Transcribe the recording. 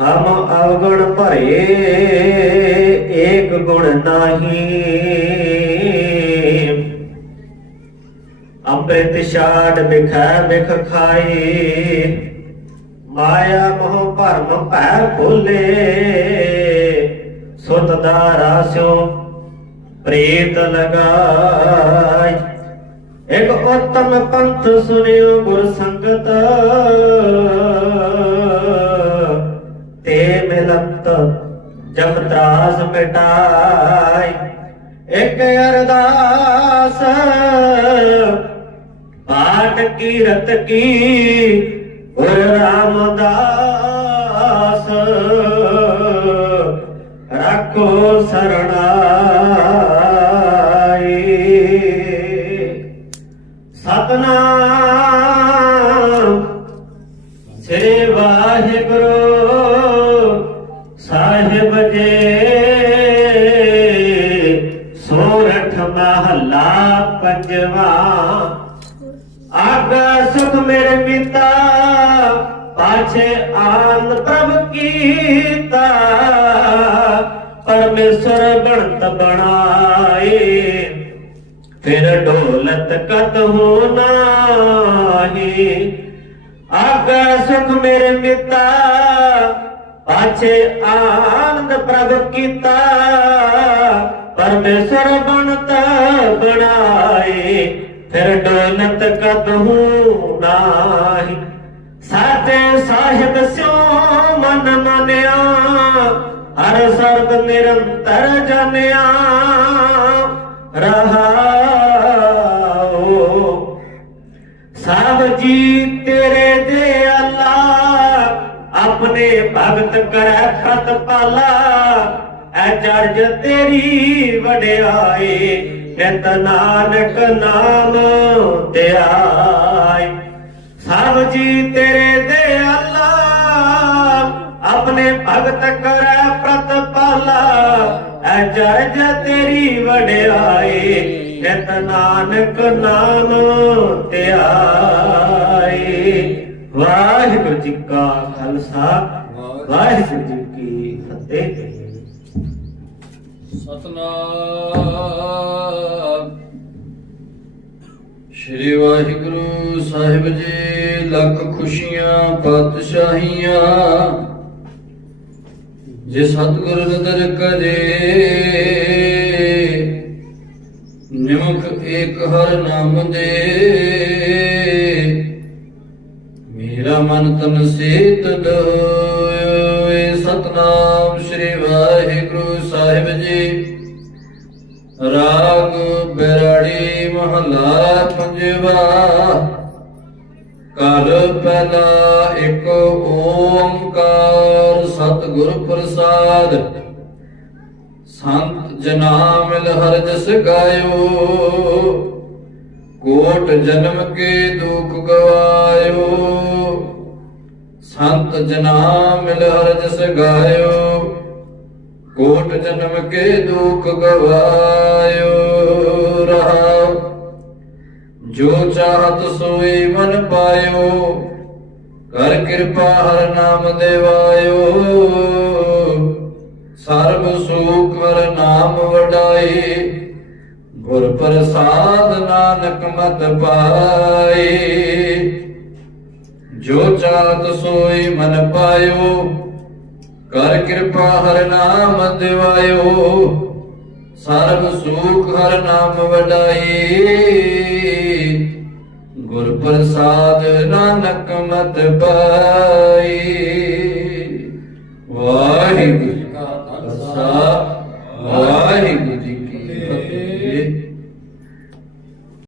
ਹਮ ਅਵਗੁਣ ਭਰੇ, ਏਕ ਗੁਣ ਨਾਹੀ। ਅੰਮ੍ਰਿਤ ਛਾੜ ਬਿਖੈ ਬਿਖ ਖਾਈ ਮਾਇਆ ਮੋਹ ਭਰਮ ਭੈ ਭੁਲੇ ਸੁਤ ਦਾਰਾ ਸਿਓ ਪ੍ਰੀਤ ਲਗਾਈ ਇੱਕ ਉਤਮ ਪੰਥ ਸੁਨਿਓ ਗੁਰ ਸੰਗਤ। ਤੇ ਮਿਲਤ ਜਬ ਤਰਾਸ ਮਿਟਾਈ। ਇੱਕ ਅਰਦਾਸ ਪਾਠ ਕੀਰਤ ਕੀ ਗੁਰ ਰਾਮਦਾਸ। ਰੱਖੋ ਸਰਣਾਈ ਵਾਹਿਗੁਰੂ ਸਾਹਿਬ ਜੀ। ਸੋਰਠ ਮਹੱਲਾ ਪੰਜਵਾ। ਆਗਾ ਸੁਖ ਮੇਰੇ ਪਿਤਾ, ਪਾਛੇ ਆਨੰਦ ਪ੍ਰਭ ਕੀਤਾ। ਪਰਮੇਸ਼ਰ ਬਣਤ ਬਣਾਏ। ਫਿਰ ਡੋਲਤ ਕਤ ਹੋ ਨਾਹੀ। ਆਗਾ ਸੁਖ ਮੇਰੇ ਮਿੱਤਾ, ਪਾਛੇ ਆਨੰਦ ਪ੍ਰਭ ਕੀਤਾ। ਪਰਮੇਸ਼ਰ ਬਣਤ ਬਣਾਏ, ਫਿਰ ਡੋਲਤ ਕਤ ਹੋ ਨਾਹੀ। ਸਾਤੇ ਸਾਹਿਬ ਸਿਓ ਮਨ ਮੰਨਿਆ, ਹਰ ਸਰਬ ਨਿਰੰਤਰ ਜਾਣਿਆ। ਰਹਾਓ ਸਭ ਜੀ ਤੇਰੇ ਦੇ ਅੱਲਾ, ਆਪਣੇ ਭਗਤ ਕਰੈ ਪ੍ਰਤਪਾਲਾ ਐ ਜਰਜ ਤੇਰੀ ਵਡਿਆਈ, ਨਿਤ ਨਾਨਕ ਨਾਮ ਧਿਆਈ ਸਭ ਜੀ ਤੇਰੇ ਦੇ ਅੱਲਾ, ਆਪਣੇ ਭਗਤ ਕਰੈ ਪ੍ਰਤਪਾਲਾ ਐ ਜਰਜ ਤੇਰੀ ਵਡਿਆਈ, ਨਿਤ ਨਾਨਕ ਨਾਮ ਧਿਆਈ ਵਾਹਿਗੁਰੂ ਜੀ ਕਾ ਖਾਲਸਾ, ਵਾਹਿਗੁਰੂ ਜੀ ਕੀ ਫਤਿਹ। ਸਤਨਾਮ। ਸ਼੍ਰੀ ਵਾਹਿਗੁਰੂ ਸਾਹਿਬ ਜੀ, ਲੱਖ ਖੁਸ਼ੀਆਂ, ਪਾਤਸ਼ਾਹੀਆਂ ਜੇ ਸਤਿਗੁਰ ਨਦਰ ਕਰੇ ਨਿਮਖ ਏਕ ਹਰ ਨਾਮ ਦੇ। ਮੇਰਾ ਮਨ ਤਨ ਸੇਤ ਦੋਏ ਸਤਨਾਮ ਸ੍ਰੀ ਵਾਹਿਗੁਰੂ ਸਾਹਿਬ ਜੀ। ਰਾਗ ਬਿਰਾੜੀ ਮਹਲਾ ਪੰਜਵਾ। ਕਰ ਪਹਿਲਾ ਇੱਕ ਓੰਕਾਰ ਸਤਿਗੁਰ ਪ੍ਰਸਾਦ। ਸੰਤ ਜਨਾ ਮਿਲ ਹਰ ਜਸ ਗਾਇਓ, ਕੋਟ ਜਨਮ ਕੇ ਦੁਖ ਗਵਾਇਓ। ਸੰਤ ਜਨਾ ਮਿਲ ਹਰ ਜਸ ਗਾਇਓ, ਕੋਟ ਜਨਮ ਕੇ ਦੁਖ ਗਵਾਇਓ। ਰਹਾ ਜੋ ਚਾਹਤ ਸੋਈ ਮਨ ਪਾਇਓ, ਕਰ ਕਿਰਪਾ ਹਰ ਨਾਮ ਦੇਵਾਇਓ ਸਰਬ ਸੁਖ ਹਰ ਨਾਮ ਵਡਾਈ, ਗੁਰ ਪ੍ਰਸਾਦ ਨਾਨਕ ਮਤ ਪਾਈ। ਜੋ ਚਾਹਤ ਸੋਈ ਮਨ ਪਾਇਓ, ਕਰ ਕਿਰਪਾ ਹਰ ਨਾਮ ਦਿਵਾਇਓ ਸਰਬ ਸੁਖ ਹਰ ਨਾਮ ਵਡਾਈ। ਪ੍ਰਸਾਦ ਨਾਨਕ ਮਤ ਪਾਈ। ਵਾਹਿਗੁਰੂ ਕਾ ਖਾਲਸਾ।